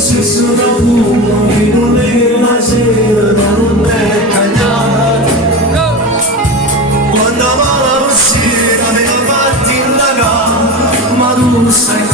Se sono uno che non è la sera non è cagnato quando va la sera me la fatti indagare ma tu sai